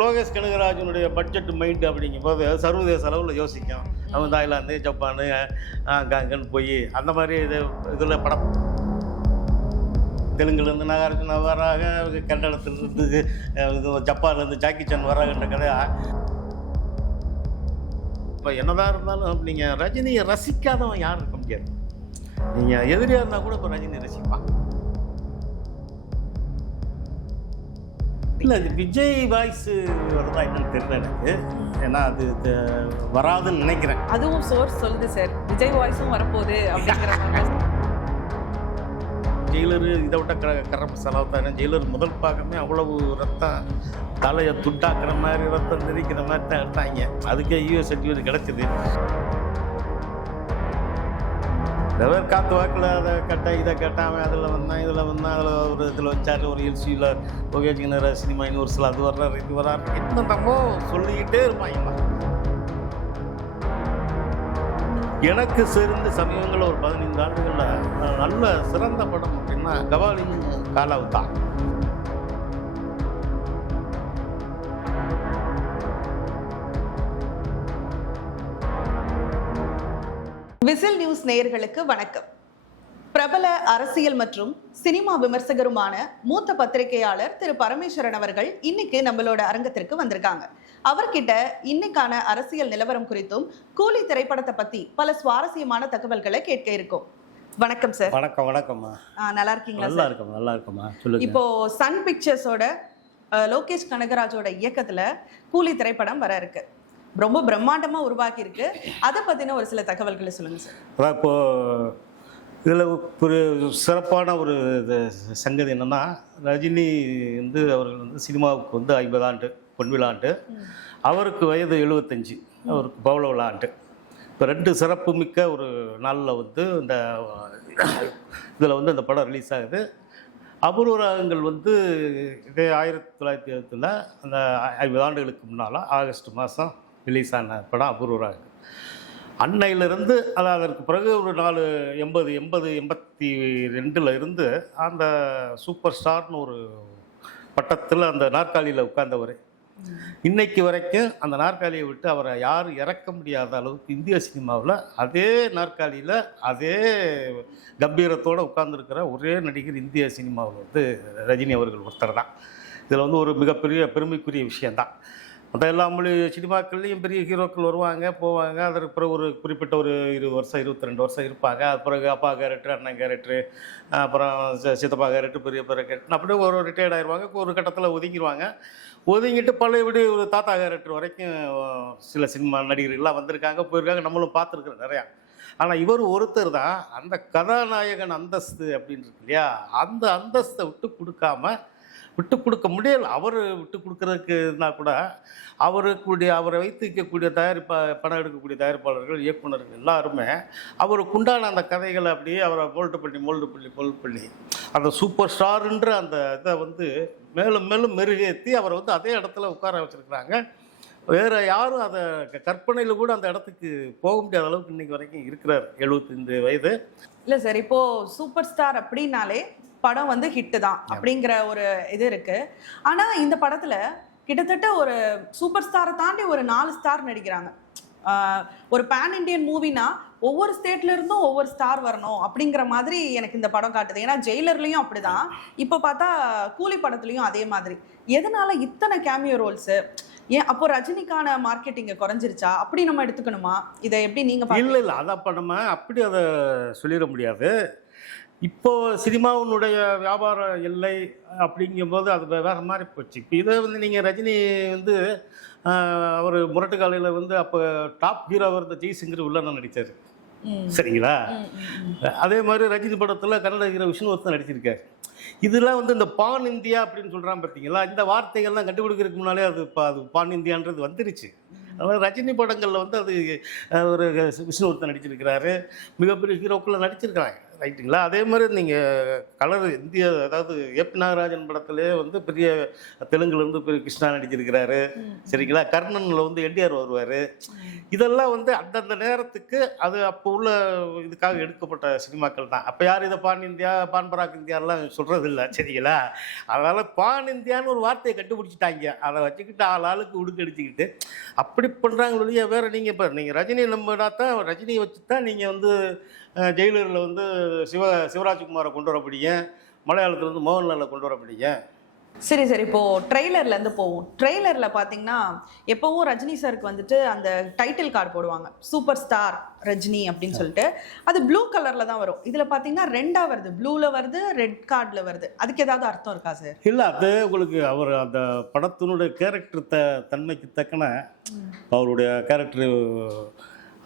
Lokesh கனகராஜனுடைய budget mind அப்படிங்கும்போது சர்வதேச அளவில் யோசிக்கும். அவங்க தாய்லாந்து, ஜப்பானு, அங்கன்னு போய் அந்த மாதிரி இதில் படம். தெலுங்குலேருந்து நாகார்ஜுனா வராங்க, கன்னடத்துலேருந்து ஜப்பான்லேருந்து ஜாக்கி சான் வராங்கன்ற கதையா. இப்போ என்னதான் இருந்தாலும் நீங்கள் ரஜினியை ரசிக்காதவன் யாரும் இருக்க முடியாது. நீங்கள் எதிரியாக இருந்தால் கூட இப்போ ரஜினி ரசிப்பான். இல்லை, அது விஜய் வாய்ஸ் வருதா என்னன்னு தெரியல எனக்கு. ஏன்னா அது வராதுன்னு நினைக்கிறேன். அதுவும் சோர்ஸ் சொல்லுது சார், விஜய் வாய்ஸும் வரப்போகுது அப்படிங்கிற ஜெயிலரு இதை விட்ட கரப்பு செலவுத்தானே. ஜெயிலர் முதல் பாகமே அவ்வளவு ரத்தம், தலையை துட்டாக்குற மாதிரி ரத்தம் தெரிக்கிற மாதிரி தான் எடுத்தாங்க. அதுக்கே யூஎஸ் சர்டிஃபிகேட் கிடச்சிது. வெவ்வேறு காற்று வாக்கில் அதை கேட்டால் இதை கேட்டாமல் அதில் வந்தான் இதில் வந்தான் அதில் ஒரு இதில் வச்சார். ஒரு எல்சியில் லோகேஷ்கிற சினிமா யூனிவர்ஸில் அது வர்றாரு இது வர்றாரு என்னமோ சொல்லிக்கிட்டே இருப்பாங்க. எனக்கு சேர்ந்த சமயங்களில் ஒரு 15 ஆண்டுகளில் நல்ல சிறந்த படம் அப்படின்னா கபாலியும் காலாவு தான். விசில் நியூஸ் நேயர்களுக்கு வணக்கம். பிரபல அரசியல் மற்றும் சினிமா விமர்சகருமான மூத்த பத்திரிகையாளர் திரு பரமேஸ்வரன் அவர்கள் இன்னைக்கு நம்மளோட அரங்கத்திற்கு வந்திருக்காங்க. அவர்கிட்ட இன்னைக்கான அரசியல் நிலவரம் குறித்தும் கூலி திரைப்படத்தை பத்தி பல சுவாரஸ்யமான தகவல்களை கேட்க இருக்கோம். வணக்கம் சார். வணக்கம். வணக்கம்மா. நல்லா இருக்கீங்களா? நல்லா இருக்கும். நல்லா இருக்குமா. சொல்லுங்க. இப்போ சன் பிக்சர்ஸோட லோகேஷ் கனகராஜோட இயக்கத்துல கூலி திரைப்படம் வர இருக்கு. ரொம்ப பிரம்மாண்டமா உருவாக்கி இருக்கு. அதை பத்தின ஒரு சில தகவல்களை சொல்லுங்க சார். அதான் இப்போ இதில் ஒரு சிறப்பான ஒரு சங்கதி என்னென்னா, ரஜினி அவர்கள் சினிமாவுக்கு 50 ஆண்டு பொன்விழா ஆண்டு, அவருக்கு வயது 75, அவருக்கு பவள விழா ஆண்டு. இப்போ 2 சிறப்பு மிக்க ஒரு நாளில் இந்த இதில் இந்த படம் ரிலீஸ் ஆகுது. அபூர்வ ராகங்கள் இதே 1970 அந்த 50 ஆண்டுகளுக்கு முன்னால் ஆகஸ்ட் மாதம் ரிலீஸ் ஆன படம் அபூர்வ ராகங்கள். அன்னையிலிருந்து அதாவது அதற்கு பிறகு ஒரு 82 இருந்து அந்த சூப்பர் ஸ்டார்னு ஒரு பட்டத்தில் அந்த நாற்காலியில் உட்கார்ந்தவர் இன்னைக்கு வரைக்கும் அந்த நாற்காலியை விட்டு அவரை யாரும் இறக்க முடியாத அளவுக்கு இந்திய சினிமாவில் அதே நாற்காலியில் அதே கம்பீரத்தோடு உட்கார்ந்துருக்கிற ஒரே நடிகர் இந்திய சினிமாவில் ரஜினி அவர்கள் ஒருத்தர் தான். இதில் ஒரு மிகப்பெரிய பெருமைக்குரிய விஷயந்தான். மற்ற எல்லா மொழி சினிமாக்கள்லேயும் பெரிய ஹீரோக்கள் வருவாங்க போவாங்க. அதற்கு பிறகு ஒரு குறிப்பிட்ட ஒரு 20 வருஷம் 22 வருஷம் இருப்பாங்க. அது பிறகு அப்பா கேரக்டர், அண்ணன் கேரக்டரு, அப்புறம் சித்தப்பா கேரக்டர், பெரிய கேரக்டர், அப்படியே ஒரு ரிட்டையர்ட் ஆகிடுவாங்க. ஒரு கட்டத்தில் ஒதுக்கிடுவாங்க. ஒதுங்கிட்டு பழையபடி ஒரு தாத்தா கேரக்டர் வரைக்கும் சில சினிமா நடிகர்கள்லாம் வந்திருக்காங்க, போயிருக்காங்க, நம்மளும் பார்த்துருக்குறோம் நிறையா. ஆனால் இவர் ஒருத்தர் தான் அந்த கதாநாயகன் அந்தஸ்து அப்படின்னு இருக்கு இல்லையா, அந்த அந்தஸ்தை விட்டு கொடுக்க முடியல. அவர் விட்டு கொடுக்கறதுக்கு இருந்தால் கூட அவரை வைத்திருக்கக்கூடிய படம் எடுக்கக்கூடிய தயாரிப்பாளர்கள், இயக்குநர்கள் எல்லாருமே அவருக்கு உண்டான அந்த கதைகளை அப்படியே அவரை மோல்டு பண்ணி அந்த சூப்பர் ஸ்டாருன்ற அந்த இதை மேலும் மேலும் மெருகேற்றி அவரை அதே இடத்துல உட்கார வச்சுருக்குறாங்க. வேறு யாரும் அதை கற்பனையில் கூட அந்த இடத்துக்கு போக முடியாத அளவுக்கு இன்றைக்கி வரைக்கும் இருக்கிறார். 75 வயது. இல்லை சார், இப்போது சூப்பர் ஸ்டார் அப்படின்னாலே படம் ஹிட்டு தான் அப்படிங்கிற ஒரு இது இருக்கு. ஆனா இந்த படத்துல கிட்டத்தட்ட ஒரு சூப்பர் ஸ்டாரை தாண்டி ஒரு 4 ஸ்டார் நடிக்கிறாங்க. ஒரு பேன் இண்டியன் மூவினா ஒவ்வொரு ஸ்டேட்ல இருந்தும் ஒவ்வொரு ஸ்டார் வரணும் அப்படிங்கிற மாதிரி எனக்கு இந்த படம் காட்டுது. ஏன்னா ஜெயிலர்லயும் அப்படிதான், இப்ப பார்த்தா கூலி படத்துலயும் அதே மாதிரி. எதனால இத்தனை கேமியோ ரோல்ஸ்? ஏன் அப்போ ரஜினிக்கான மார்க்கெட்டிங் குறைஞ்சிருச்சா அப்படி நம்ம எடுத்துக்கணுமா? இதை எப்படி நீங்க? இல்லை அதான் இப்போ நம்ம அப்படி அதை சொல்லிட முடியாது. இப்போது சினிமாவினுடைய வியாபார எல்லை அப்படிங்கும்போது அது வேறு மாதிரி போச்சு. இப்போ இதை நீங்கள் ரஜினி அவர் முரட்டு காலையில் அப்போ டாப் ஹீரோவாக இருந்த ஜெய்சங்கர் உள்ளன நடித்தார், சரிங்களா? அதே மாதிரி ரஜினி படத்தில் கன்னட ஹீரோ விஷ்ணுவர்தன் நடிச்சிருக்காரு. இதெல்லாம் இந்த பான் இந்தியா அப்படின்னு சொல்கிறான் பார்த்தீங்களா, இந்த வார்த்தைகள்லாம் கண்டுபிடிக்கிறதுக்கு முன்னாலே அது பான் இந்தியான்றது வந்துருச்சு. அதனால் ரஜினி படங்களில் அது ஒரு விஷ்ணுவர்தன் நடிச்சிருக்கிறாரு, மிகப்பெரிய ஹீரோக்குள்ளே நடிச்சிருக்கிறாங்க. ரைட்டுங்களா? அதே மாதிரி நீங்கள் கலர் இந்திய அதாவது ஏபி நாகராஜன் படத்திலே வந்து பெரிய தெலுங்குலேருந்து பெரிய கிருஷ்ணா நடிச்சிருக்கிறாரு. சரிங்களா? கர்ணனில் வந்து என்டிஆர் வருவார். இதெல்லாம் வந்து அந்தந்த நேரத்துக்கு அது அப்போ உள்ள இதுக்காக எடுக்கப்பட்ட சினிமாக்கள் தான். அப்போ யார் இதை பான் இந்தியா பான் பராக் இந்தியாலாம் சொல்கிறது இல்லை. சரிங்களா? அதனால் பான் இந்தியான்னு ஒரு வார்த்தையை கண்டுபிடிச்சிட்டாங்க. அதை வச்சுக்கிட்டு ஆளுக்கு உடுக்கடிச்சிக்கிட்டு அப்படி பண்ணுறாங்களே வேறு. நீங்கள் இப்போ நீங்கள் ரஜினி நம்பினா தான் ரஜினியை வச்சு தான் நீங்கள் வந்து ஜெயிலரில் வந்து சிவராஜ்குமாரை கொண்டு வரப்படிங்க, மலையாளத்தில் வந்து மோகன்லாலை கொண்டு வரப்படிங்க. சரி சரி, இப்போ ட்ரெய்லர்ல இருந்து போவோம். ட்ரெய்லர்ல பாத்தீங்கன்னா எப்பவும் ரஜினி சாருக்கு வந்துட்டு அந்த டைட்டில் கார்டு போடுவாங்க, சூப்பர் ஸ்டார் ரஜினி அப்படின்னு சொல்லிட்டு. அது ப்ளூ கலர்ல தான் வரும். இதுல பாத்தீங்கன்னா ரெண்டா வருது, ப்ளூல வருது, ரெட் கார்டுல வருது. அதுக்கு ஏதாவது அர்த்தம் இருக்கா சார்? இல்லை, அது உங்களுக்கு அவர் அந்த படத்தினுடைய கேரக்டர் தன்மைக்கு தக்கன அவருடைய கேரக்டர்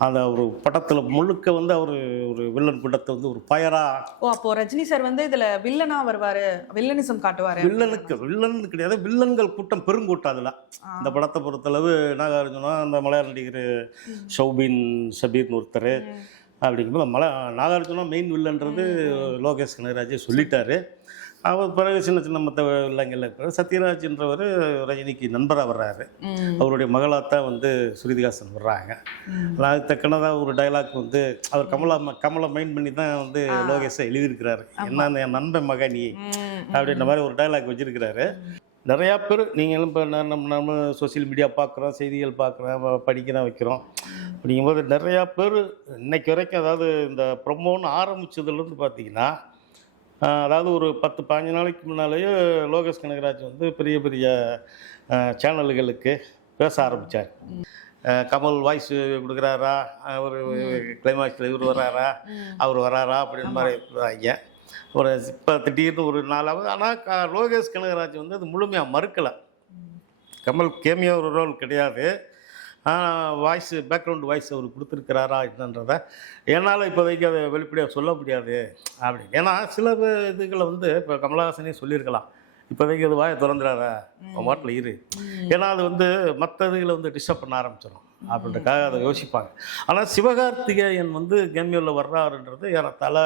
அந்த ஒரு படத்தில் முழுக்க வந்து அவர் ஒரு வில்லன் படத்தை வந்து ஒரு பயரா. அப்போ ரஜினி சார் வந்து இதுல வில்லனா வருவாரு, வில்லனிசம் காட்டுவாரு. வில்லன் கிடையாது, வில்லன்கள் கூட்டம் பெருங்கூட்டம். அதில் இந்த படத்தை பொறுத்தளவு நாகார்ஜுனா, அந்த மலையாள நடிகர் ஷௌபின் ஷபீர்னு ஒருத்தர். அப்படிங்கும்போது நாகார்ஜுனா மெயின் வில்லன்றது லோகேஷ் கனகராஜே சொல்லிட்டாரு. அவர் பிறகு சின்ன சின்ன மற்ற வில்லங்கள் இருக்கிறார். சத்யராஜ்ன்றவர் ரஜினிக்கு நண்பராக வர்றாரு. அவருடைய மகளாத்தான் வந்து ஸ்ருதிஹாசன் வர்றாங்க. அதுக்கு தக்கனதான் ஒரு டைலாக் வந்து அவர் கமலை மைண்ட் பண்ணி தான் வந்து லோகேஷை எழுதியிருக்கிறாரு. என்ன என் நண்பன் மகனி அப்படின்ற மாதிரி ஒரு டைலாக் வச்சிருக்கிறாரு. நிறையா பேர் நீங்கள் இப்போ நம்ம சோசியல் மீடியா பார்க்குறோம், செய்திகள் பார்க்குறோம், படிக்கிறோம், வைக்கிறோம். அப்படிங்கும்போது நிறையா பேர் இன்னைக்கு வரைக்கும், அதாவது இந்த ப்ரொமோன்னு ஆரம்பித்ததுலேருந்து பார்த்தீங்கன்னா, அதாவது ஒரு 10-15 நாளைக்கு முன்னாலேயே லோகேஷ் கனகராஜ் வந்து பெரிய பெரிய சேனல்களுக்கு பேச ஆரம்பித்தார். கமல் வாய்ஸ் கொடுக்குறாரா, ஒரு கிளைமாக்ஸில் இவர் வராரா, அவர் வராரா அப்படின்னு மாதிரி வாங்க ஒரு இப்போ திடீர்னு ஒரு நாளாவது. ஆனால் லோகேஷ் கனகராஜ் வந்து அது முழுமையாக மறுக்கலை. கமல் கேமியோ ஒரு ரோல் கிடையாது, வாய்ஸ் பேக்ரவுண்ட் வாய்ஸ் அவர் கொடுத்துருக்கிறாரா என்னன்றதை என்னால் இப்போதைக்கு அதை வெளிப்படையாக சொல்ல முடியாது அப்படி. ஏன்னா சில இதுகளை வந்து இப்போ கமலஹாசனே சொல்லியிருக்கலாம், இப்போதைக்கு அது வாயை திறந்துடாத, வாட்டில் இரு. ஏன்னா அது வந்து மற்ற இதுகளை வந்து டிஸ்டர்ப் பண்ண ஆரம்பிச்சிடும் அப்படின்றக்காக அதை யோசிப்பாங்க. ஆனால் சிவகார்த்திகேயன் வந்து கேமியோவில் வர்றாருன்றது ஏறத்தாழ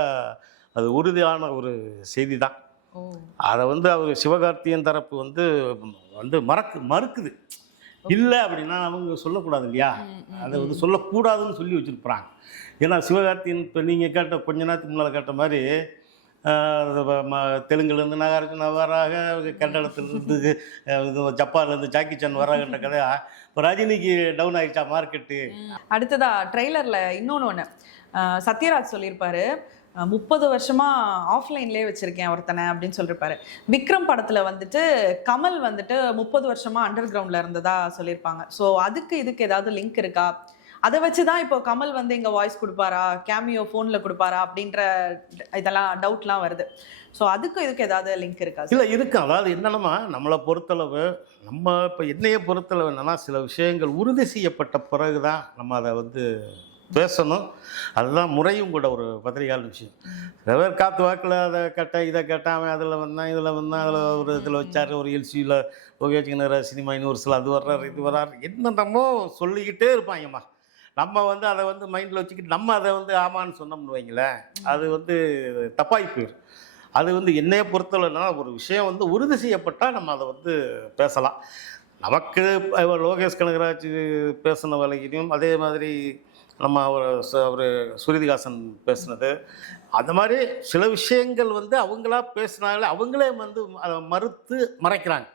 அது உறுதியான ஒரு செய்தி தான். அதை வந்து அவர் சிவகார்த்திகேயன் தரப்பு வந்து மறுக்குது. இல்லை அப்படின்னா அவங்க சொல்லக்கூடாது இல்லையா, அதை வந்து சொல்லக்கூடாதுன்னு சொல்லி வச்சுருப்பாங்க. ஏன்னா சிவகார்த்திகேயன் இப்போ நீங்கள் கேட்ட கொஞ்ச நேரத்துக்கு முன்னால் கேட்ட மாதிரி தெலுங்குலேருந்து நாகார்ஜுனா வராங்க, கன்னடத்துலேருந்து ஜப்பான்லேருந்து ஜாக்கி சான் வராங்கன்ற கதை இப்போ ரஜினிக்கு டவுன் ஆகிடுச்சா மார்க்கெட்டு. அடுத்ததா ட்ரெய்லரில் இன்னொன்று ஒன்று சத்யராஜ் சொல்லியிருப்பாரு, 30 வருஷமா ஆஃப்லைன்லேயே வச்சிருக்கேன் ஒருத்தனை அப்படின்னு சொல்லியிருப்பாரு. விக்ரம் படத்துல வந்துட்டு கமல் வந்துட்டு 30 வருஷமா அண்டர் கிரவுண்ட்ல இருந்ததா சொல்லியிருப்பாங்க. ஸோ அதுக்கு இதுக்கு ஏதாவது லிங்க் இருக்கா? அதை வச்சுதான் இப்போ கமல் வந்து இங்க வாய்ஸ் கொடுப்பாரா, கேமியோ ஃபோன்ல கொடுப்பாரா அப்படின்ற இதெல்லாம் டவுட்லாம் வருது. ஸோ அதுக்கு இதுக்கு ஏதாவது லிங்க் இருக்கா? இல்லை இருக்கு. அதாவது என்னென்னா நம்மளை பொறுத்தளவு, நம்ம இப்போ என்னையை பொறுத்தளவு என்னென்னா சில விஷயங்கள் உறுதி செய்யப்பட்ட பிறகு தான் நம்ம அதை வந்து பேசணும். அதுதான் முறையும் கூட ஒரு பத்திரிகையாளர் விஷயம். சில பேர் காற்று வாக்கில் அதை கேட்டேன், இதை கேட்டேன், அவன் அதில் வந்தான், இதில் வந்தான், அதில் ஒரு இதில் வச்சார், ஒரு எல்சியில் லோகேஷ்கிற சினிமா யூனிவர்ஸில் அது வர்றாரு, இது வர்றாரு, என்னென்னமோ சொல்லிக்கிட்டே இருப்பாங்கம்மா. நம்ம வந்து அதை வந்து மைண்டில் வச்சுக்கிட்டு நம்ம அதை வந்து ஆமான்னு சொன்னோம்னு வைங்களேன், அது வந்து தப்பாகி போயிடும். அது வந்து என்னையை பொறுத்தவரைனா ஒரு விஷயம் வந்து உறுதி செய்யப்பட்டால் நம்ம அதை வந்து பேசலாம். நமக்கு லோகேஷ் கனகராஜ் பேசின வகையிலையும் அதே மாதிரி நம்ம அவர் ஸ்ருதிஹாசன் பேசுனது, அந்த மாதிரி சில விஷயங்கள் வந்து அவங்களா பேசினாலே அவங்களே வந்து அதை மறைக்கிறாங்க,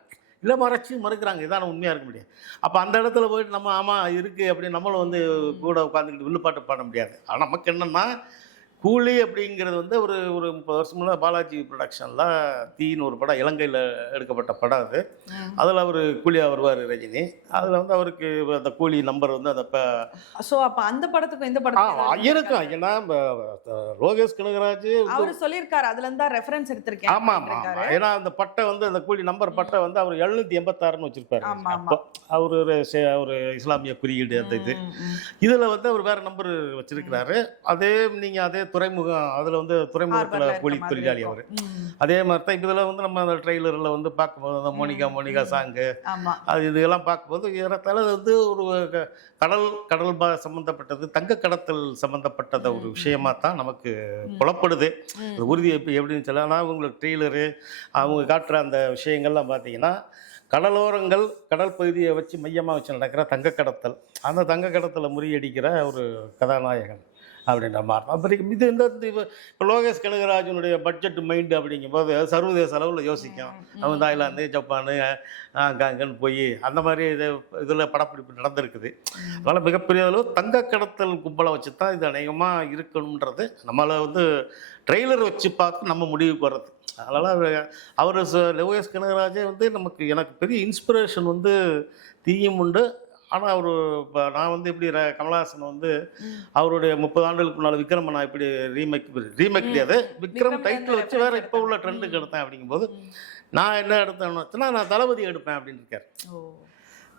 இல்லை மறுக்கிறாங்க. இதான உண்மையாக இருக்க முடியாது. அப்போ அந்த இடத்துல போயிட்டு நம்ம ஆமாம் இருக்குது அப்படின்னு நம்மளும் வந்து கூட உட்காந்துக்கிட்டு வில்லுப்பாட்டு பாட முடியாது. ஆனால் நமக்கு என்னென்னா கூலி அப்படிங்கிறது வந்து ஒரு 30 வருஷம் முன்னாடி பாலாஜி ப்ரொடக்ஷனில் தீன்னு ஒரு படம், இலங்கையில் எடுக்கப்பட்ட படம் அது. அதில் அவர் கூலியாக வருவார் ரஜினி. அதில் வந்து அவருக்கு அந்த கூலி நம்பர் வந்து அந்த ஸோ அப்போ அந்த படத்துக்கும் இந்த படத்துக்கும் இருக்கும். ஏன்னா லோகேஷ் கனகராஜ் அவர் சொல்லியிருக்காரு, அதுலேருந்து தான் ரெஃபரன்ஸ் எடுத்திருக்கேன். ஆமாம், ஏன்னா அந்த பட்டை வந்து அந்த கூலி நம்பர் பட்டை வந்து அவர் 786ன்னு வச்சிருப்பாரு. அப்போ அவர் இஸ்லாமிய குறியீடு அந்த இதில் வந்து அவர் வேறு நம்பர் வச்சிருக்கிறாரு. நீங்கள் அதே துறைமுகம் அதில் வந்து துறைமுகத்தில் ஹார்பர்ல கூலி இருக்க மாதிரி தொழிலாளி இருக்கும். அவர். அதே மாதிரி தான் இதில் வந்து நம்ம அந்த ட்ரெய்லரில் வந்து பார்க்கும்போது அந்த மோனிகா சாங்கு ஆமா. அது இதெல்லாம் பார்க்கும்போது ஏறத்தாழ அது வந்து ஒரு கடல் சம்மந்தப்பட்டது, தங்க கடத்தல் சம்மந்தப்பட்டத ஒரு விஷயமா தான் நமக்கு புலப்படுது. அது உறுதி எப்படின்னு சொல்லலாம். அவங்களுக்கு ட்ரெய்லரு அவங்க காட்டுற அந்த விஷயங்கள்லாம் பார்த்தீங்கன்னா கடலோரங்கள் கடல் பகுதியை வச்சு மையமாக வச்சு நடக்கிற தங்க கடத்தல், அந்த தங்க கடத்தலை முறியடிக்கிற ஒரு கதாநாயகன் அப்படின்ற மாதிரி தான். அப்புறம் இது இப்போ லோகேஷ் கனகராஜனுடைய பட்ஜெட் மைண்டு அப்படிங்கும்போது சர்வதேச அளவில் யோசிக்கும். அவன் தாய்லாந்து, ஜப்பானு, அங்கன்னு போய் அந்த மாதிரி இதில் படப்பிடிப்பு நடந்திருக்குது. அதனால் மிகப்பெரிய அளவு தங்க கடத்தல் கும்பலை வச்சு தான் இது அநேகமாக இருக்கணுன்றது நம்மளை வந்து ட்ரெய்லர் வச்சு பார்த்து நம்ம முடிவுக்கு வர்றது. அதனால் அவர் லோகேஷ் கனகராஜே வந்து எனக்கு பெரிய இன்ஸ்பிரேஷன் வந்து தீயும் உண்டு. ஆனால் அவர் இப்போ நான் வந்து இப்படி கமலஹாசன் வந்து அவருடைய 30 ஆண்டுகளுக்கு முன்னால் விக்ரம நான் இப்படி ரீமேக் கிடையாது, விக்ரம் டைட்டில் வச்சு வேறு இப்போ உள்ள ட்ரெண்டுக்கு எடுத்தேன் அப்படிங்கும்போது நான் என்ன எடுத்தேன்னு நான் தளபதி எடுப்பேன் அப்படின்னு இருக்கார்.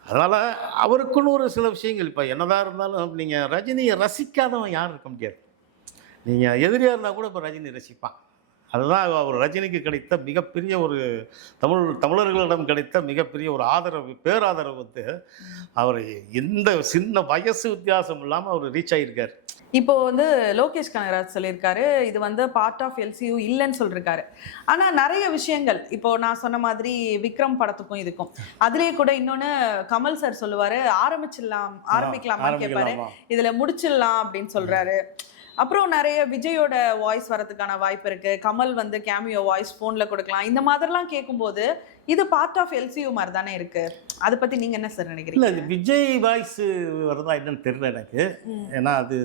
அதனால் அவருக்குன்னு ஒரு சில விஷயங்கள் இப்போ என்னதான் இருந்தாலும் நீங்கள் ரஜினியை ரசிக்காதவன் யாரும் இருக்க முடியாது. நீங்கள் எதிரியாக இருந்தால் கூட இப்போ ரஜினி ரசிப்பான். அதுதான் அவர் ரஜினிக்கு கிடைத்த மிகப்பெரிய ஒரு தமிழர்களிடம் கிடைத்த மிகப்பெரிய ஒரு பேராதரவு வந்து அவர் எந்த சின்ன வயசு வித்தியாசம் இல்லாமல் அவர் ரீச் ஆகியிருக்கார். இப்போ வந்து லோகேஷ் கனகராஜ் சொல்லியிருக்காரு இது வந்து பார்ட் ஆஃப் எல்சியூ இல்லைன்னு சொல்லியிருக்காரு. ஆனால் நிறைய விஷயங்கள் இப்போ நான் சொன்ன மாதிரி விக்ரம் படத்துக்கும் இதுக்கும் அதுலேயே கூட இன்னொன்று கமல் சார் சொல்லுவார் ஆரம்பிக்கலாமான்னு கேட்பாரு, இதில் முடிச்சிடலாம் அப்படின்னு சொல்கிறாரு. அப்புறம் நிறைய விஜயோட வாய்ஸ் வரதுக்கான வாய்ப்பு இருக்கு, கமல் வந்து கேமியோ வாய்ஸ் ஃபோன்ல கொடுக்கலாம், இந்த மாதிரிலாம் கேட்கும்போது இது பார்ட் ஆஃப் எல்சியூ மாதிரி தானே இருக்கு. அதை பத்தி நீங்க என்ன சார் நினைக்கிறீங்க? இல்லை, விஜய் வாய்ஸ் வருதா என்னன்னு தெரியல எனக்கு. ஏன்னா அது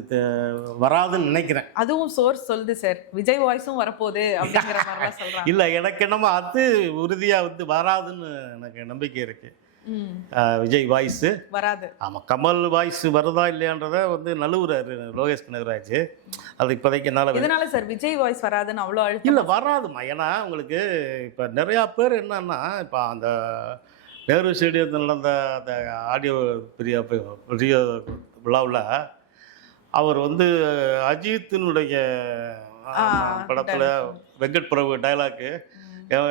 வராதுன்னு நினைக்கிறேன். அதுவும் சோர்ஸ் சொல்லுது சார், விஜய் வாய்ஸும் வரப்போகுது அப்படிங்கிற மாதிரிலாம் சொல்றாங்க. இல்லை, எனக்கு என்னமோ அது உறுதியா வந்து வராதுன்னு எனக்கு நம்பிக்கை இருக்கு. விஜய் வாய்ஸ் வராது. ஆமாம், கமல் வாய்ஸ் வருதா இல்லையான்றத வந்து நழுவுறாரு லோகேஷ் கனகராஜ். அது இப்போதைக்கு எதனால சார் விஜய் வாய்ஸ் வராதுன்னு அவ்வளோ அழுத்தம்? இல்லை, வராதுமா. ஏன்னா உங்களுக்கு இப்போ நிறையா பேர் என்னன்னா, இப்போ அந்த நேரு ஸ்டேடியத்தில் நடந்த அந்த ஆடியோ பெரிய விழாவில் அவர் வந்து அஜித்தினுடைய படத்தில் வெங்கட் பிரபு டைலாக்கு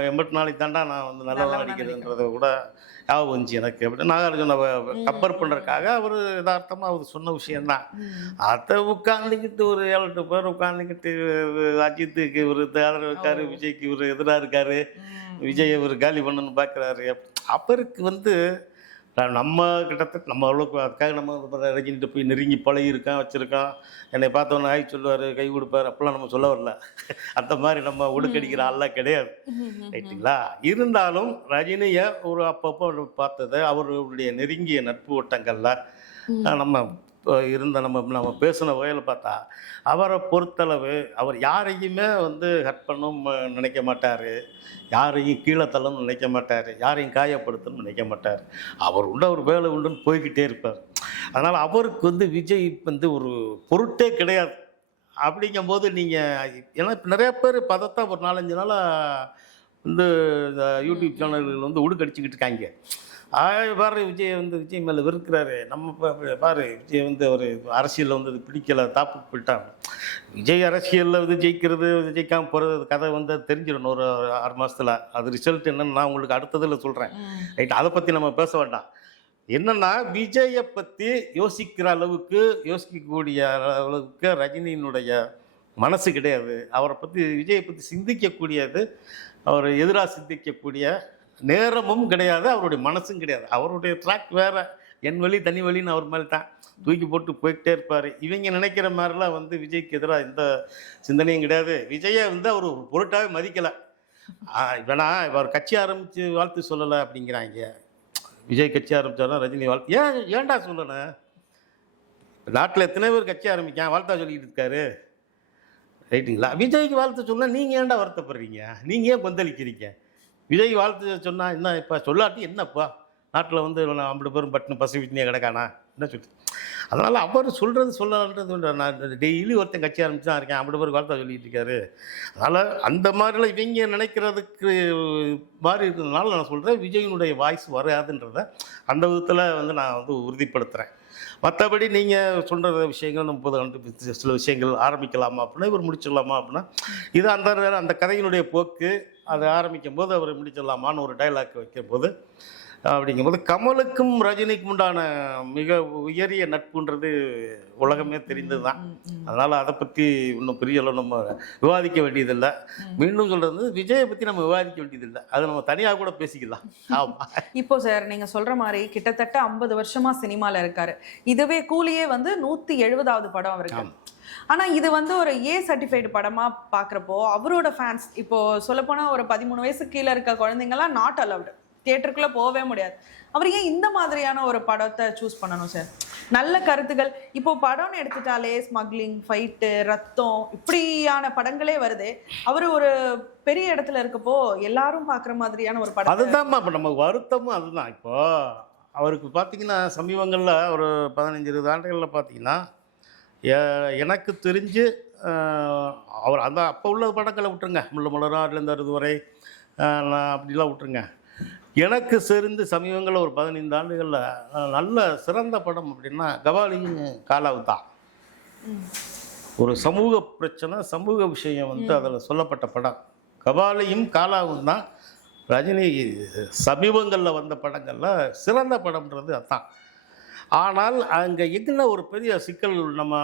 எண்பத்தி நாளைக்கு தாண்டா நான் வந்து நல்லா நடிக்கிறதுன்றதை கூட ஞாபகம் வந்துச்சு எனக்கு. அப்படி நாகார்ஜுன கம்பேர் பண்ணுறதுக்காக அவர் யதார்த்தமாக அவர் சொன்ன விஷயந்தான். அதை உட்காந்துக்கிட்டு ஒரு 7-8 பேர் உட்காந்துக்கிட்டு அஜித்துக்கு இவர் ஆதரவு இருக்காரு, விஜய்க்கு இவர் எதிராக இருக்காரு, விஜய் இவர் காலி பண்ணணும்னு பார்க்குறாரு. அவருக்கு வந்து நம்ம கிட்டத்தட்ட நம்ம அவ்வளோக்கு அதுக்காக நம்ம ரஜினிகிட்ட போய் நெருங்கி பழகியிருக்கோம், வச்சுருக்கோம், என்னை பார்த்தோன்னே ஆய் சொல்லுவார், கை கொடுப்பார், அப்பெல்லாம் நம்ம சொல்ல வரல. அந்த மாதிரி நம்ம ஒடுக்கடிக்கிற ஆள்லாம் கிடையாது, ரைட்டுங்களா? இருந்தாலும் ரஜினியை ஒரு அப்பப்போ பார்த்ததை அவருடைய நெருங்கிய நட்பு வட்டங்களில் நம்ம நம்ம பேசின வகையில் பார்த்தா அவரை பொறுத்தளவு அவர் யாரையுமே வந்து ஹர்ட் பண்ணணும்னு நினைக்க மாட்டார், யாரையும் கீழே தள்ளணும்னு நினைக்க மாட்டார், யாரையும் காயப்படுத்தணும்னு நினைக்க மாட்டார். அவர் உண்ட ஒரு வேலை உண்டுன்னு போய்கிட்டே இருப்பார். அதனால் அவருக்கு வந்து விஜய் வந்து ஒரு பொருட்டே கிடையாது. அப்படிங்கும்போது நீங்கள் ஏன்னா நிறையா பேர் பதத்தான் ஒரு 4-5 நாளாக வந்து இந்த யூடியூப் சேனல்கள் வந்து உடுக்கடிச்சிக்கிட்டு இருக்காங்க. பாரு விஜய் வந்து விஜய் மேலே வெறுக்கிறாரு, நம்ம பாரு விஜய் வந்து ஒரு அரசியலில் வந்து அது பிடிக்கலை, தாப்பு போயிட்டாங்க. விஜய் அரசியலில் வந்து ஜெயிக்கிறது ஜெயிக்காமல் போகிறது கதை வந்து தெரிஞ்சிடணும் ஒரு 6 மாதத்தில். அது ரிசல்ட் என்னன்னு நான் உங்களுக்கு அடுத்ததில் சொல்கிறேன், ரைட்? அதை பற்றி நம்ம பேச வேண்டாம். என்னென்னா விஜயை பற்றி யோசிக்கக்கூடிய அளவுக்கு ரஜினியினுடைய மனசு கிடையாது. அவரை பற்றி விஜயை பற்றி சிந்திக்கக்கூடியது, அவர் எதிராக சிந்திக்கக்கூடிய நேரமும் கிடையாது, அவருடைய மனசும் கிடையாது. அவருடைய ட்ராக் வேறு, என் வழி தனி வழின்னு அவர் மேலே தான் தூக்கி போட்டு போய்கிட்டே இருப்பார். இவங்க நினைக்கிற மாதிரிலாம் வந்து விஜய்க்கு எதிராக எந்த சிந்தனையும் கிடையாது. விஜயை வந்து அவர் ஒரு பொருட்டாகவே மதிக்கலை. வேணா அவர் கட்சி ஆரம்பித்து வாழ்த்து சொல்லலை அப்படிங்கிறாங்க. விஜய் கட்சி ஆரம்பித்தாருன்னா ரஜினி வாழ்த்து ஏன்டா சொல்லணும்? நாட்டில் எத்தனை பேர் கட்சி ஆரம்பிக்கான் வாழ்த்தா சொல்லிக்கிட்டு இருக்காரு, ரைட்டுங்களா? விஜய்க்கு வாழ்த்து சொன்னால் நீங்கள் ஏன்டா வருத்தப்படுறீங்க? நீங்கள் ஏன் கொந்தளிக்கிறீங்க? விஜய் வாழ்த்து சொன்னால் என்ன, இப்போ சொல்லாட்டி என்னப்பா நாட்டில் வந்து 50 பேரும் பட்டினி பசி விட்டுனே கிடக்கானா என்ன சொல்லி. அதனால் அவர் சொல்லன்றது நான் டெய்லி ஒருத்தன் கட்சி ஆரம்பிச்சு தான் இருக்கேன், 50 பேருக்கு வார்த்தை சொல்லிட்டு இருக்காரு. அதனால் அந்த மாதிரிலாம் இவங்க நினைக்கிறதுக்கு மாதிரி இருக்கிறதுனால நான் சொல்கிறேன், விஜயனுடைய வாய்ஸ் வராதுன்றத அந்த விதத்தில் வந்து நான் வந்து உறுதிப்படுத்துகிறேன். மற்றபடி நீங்கள் சொல்கிற விஷயங்கள் 30 சில விஷயங்கள் ஆரம்பிக்கலாமா அப்படின்னா இவர் முடிச்சிடலாமா அப்படின்னா இது அந்த கதையினுடைய போக்கு. அதை ஆரம்பிக்கும் போது அவர் முடிச்சிடலாமான்னு ஒரு டைலாக் வைக்கும்போது அப்படிங்கும்போது கமலுக்கும் ரஜினிக்கும் உண்டான மிக உயரிய நட்புன்றது உலகமே தெரிந்தது தான். அதனால் அதை பற்றி இன்னும் பெரிய அளவு நம்ம விவாதிக்க வேண்டியதில்லை. மீண்டும் சொல்கிறது விஜயை பற்றி நம்ம விவாதிக்க வேண்டியதில்லை, அதை நம்ம தனியாக கூட பேசிக்கலாம். ஆமாம். இப்போ சார் நீங்கள் சொல்கிற மாதிரி கிட்டத்தட்ட 50 வருஷமாக சினிமாவில் இருக்காரு. இதுவே கூலியே வந்து 170வது படம் அவருக்கு. ஆனால் இது வந்து ஒரு ஏ சர்டிஃபைடு படமாக பார்க்குறப்போ அவரோட ஃபேன்ஸ் இப்போ சொல்லப்போனால் ஒரு 13 வயசுக்கு கீழே இருக்க குழந்தைங்கலாம் நாட் அலவுடு, தியேட்டருக்குள்ளே போகவே முடியாது. அவர் ஏன் இந்த மாதிரியான ஒரு படத்தை சூஸ் பண்ணணும் சார்? நல்ல கருத்துக்கள் இப்போ படம்னு எடுத்துட்டாலே ஸ்மக்லிங், ஃபைட்டு, ரத்தம் இப்படியான படங்களே வருது. அவர் ஒரு பெரிய இடத்துல இருக்கப்போ எல்லாரும் பார்க்குற மாதிரியான ஒரு படம். அதுதான்மா இப்போ நம்ம வருத்தமும் அதுதான். இப்போ அவருக்கு பார்த்தீங்கன்னா சமீபங்களில் ஒரு 15-20 ஆண்டுகளில் பார்த்தீங்கன்னா எனக்கு தெரிஞ்சு அவர் அந்த அப்போ உள்ள படங்களை விட்டுருங்க, முள்ள மலரும் 6லேருந்து 60 வரை அப்படிலாம் விட்டுருங்க. எனக்கு தெரிந்து சமீபங்களில் ஒரு 15 ஆண்டுகளில் நல்ல சிறந்த படம் அப்படின்னா கபாலியும் காலாவு தான். ஒரு சமூக பிரச்சனை, சமூக விஷயம் வந்து அதில் சொல்லப்பட்ட படம் கபாலியும் காலாவும் தான். ரஜினி சமீபங்களில் வந்த படங்களில் சிறந்த படம்ன்றது அதுதான். ஆனால் அங்கே என்ன ஒரு பெரிய சிக்கல் நம்ம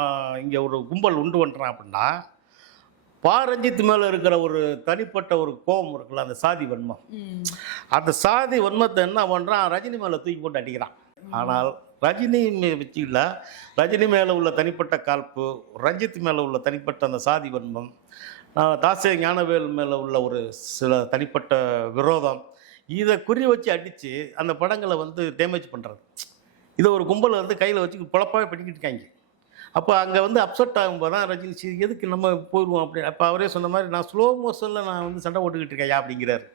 இங்கே ஒரு கும்பல் உண்டு பண்ணுறான் அப்படின்னா, ரஞ்சித் மேலே இருக்கிற ஒரு தனிப்பட்ட ஒரு கோபம் இருக்குல்ல, அந்த சாதி வன்மம். அந்த சாதி வன்மத்தை என்ன பண்ணுறான், ரஜினி மேலே தூக்கி போட்டு அடிக்கிறான். ஆனால் ரஜினி வச்சுக்கல, ரஜினி மேலே உள்ள தனிப்பட்ட காழ்ப்பு, ரஞ்சித் மேலே உள்ள தனிப்பட்ட அந்த சாதி வன்மம், தாசே ஞானவேல் மேலே உள்ள ஒரு சில தனிப்பட்ட விரோதம், இதை குறி வச்சு அடித்து அந்த படங்களை வந்து டேமேஜ் பண்ணுறது. இதை ஒரு கும்பலை வந்து கையில் வச்சு பொழப்பாக பண்ணிக்கிட்டு இருக்காங்க. அப்போ அங்கே வந்து அப்செட் ஆகும்போது தான் ரஜினி சரி எதுக்கு நம்ம போயிடுவோம் அப்படி. அப்போ அவரே சொன்ன மாதிரி நான் ஸ்லோ மோஷனில் நான் வந்து சண்டை போட்டுக்கிட்டு இருக்கேன் அப்படிங்கிறார்.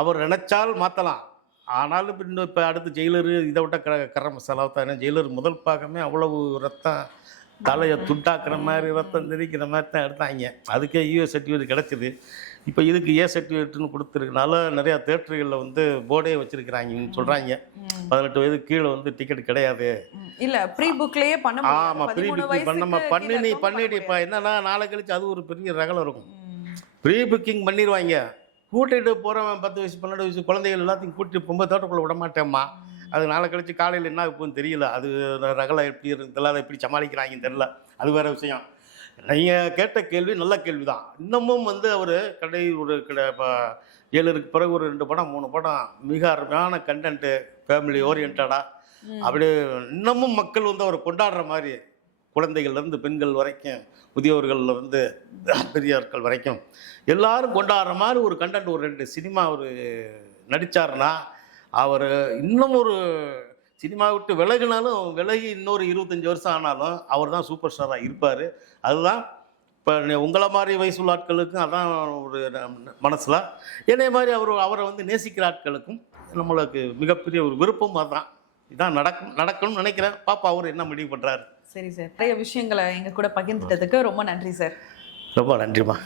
அவர் நினச்சால் மாற்றலாம். ஆனாலும் இன்னும் இப்போ அடுத்து ஜெயிலரு இதை விட்ட கர மசாலாவை தான். ஏன்னா ஜெயிலர் முதல் பாகமே அவ்வளவு ரத்தம், தலையை துண்டாக்குற மாதிரி ரத்தம் தெரிக்கிற மாதிரி தான் எடுத்தாங்க. அதுக்கே யூஎஸ் சர்டிஃபிகேட் கிடச்சிது. இப்போ இதுக்கு ஏ சர்டிஃபிகேட்னு கொடுத்துருக்கனால நிறையா தேட்டர்களில் வந்து போர்டே வச்சுருக்கிறாங்கன்னு சொல்கிறாங்க. 18 வயது கீழே வந்து டிக்கெட் கிடையாது. இல்லை ப்ரீ புக்லேயே பண்ண. ஆமாம், ப்ரீ புக்கிங் பண்ண பண்ணிட்டு இப்போ என்னன்னா நாளை கழிச்சு அது ஒரு பெரிய ரகலம் இருக்கும். ப்ரீ புக்கிங் பண்ணிடுவாங்க. கூட்டிகிட்டு போகிறவன் 10 வயசு 12 வயசு குழந்தைகள் எல்லாத்தையும் கூட்டிட்டு போகும்போது தேட்டருக்குள்ளே விட மாட்டேம்மா. அது நாளை கழிச்சு காலையில் என்ன இப்போன்னு தெரியல. அது ரகலம் எப்படி இருக்குதுல, அதை எப்படி சமாளிக்கிறாங்கன்னு தெரியல. அது வேறு விஷயம். நீங்கள் கேட்ட கேள்வி நல்ல கேள்வி தான். இன்னமும் வந்து அவர் ஒரு 7க்கு பிறகு ஒரு 2 படம் 3 படம் மிக அருமையான கண்டென்ட்டு, ஃபேமிலி ஓரியன்டாக அப்படியே இன்னமும் மக்கள் வந்து அவரை கொண்டாடுற மாதிரி, குழந்தைகள்லேருந்து பெண்கள் வரைக்கும், முதியோர்கள்லேருந்து பெரியார்கள் வரைக்கும் எல்லாரும் கொண்டாடுற மாதிரி ஒரு கண்டென்ட் ஒரு 2 சினிமா அவர் நடித்தார்னா, அவர் இன்னும் ஒரு சினிமா விட்டு விலகினாலும் விலகி இன்னொரு 25 வருஷம் ஆனாலும் அவர் தான் சூப்பர் ஸ்டாராக இருப்பார். அதுதான் இப்போ உங்களை மாதிரி வயசுள்ள ஆட்களுக்கும் அதான் ஒரு மனசில், என்னைய மாதிரி அவரை வந்து நேசிக்கிற ஆட்களுக்கும் நம்மளுக்கு மிகப்பெரிய ஒரு விருப்பம். அதுதான் இதான் நடக்கணும்னு நினைக்கிறேன். பாப்பா அவர் என்ன முடிவு பண்ணுறாரு. சரி சார், நிறைய விஷயங்களை எங்கள் கூட பகிர்ந்துட்டதுக்கு ரொம்ப நன்றி சார். ரொம்ப நன்றிம்மா.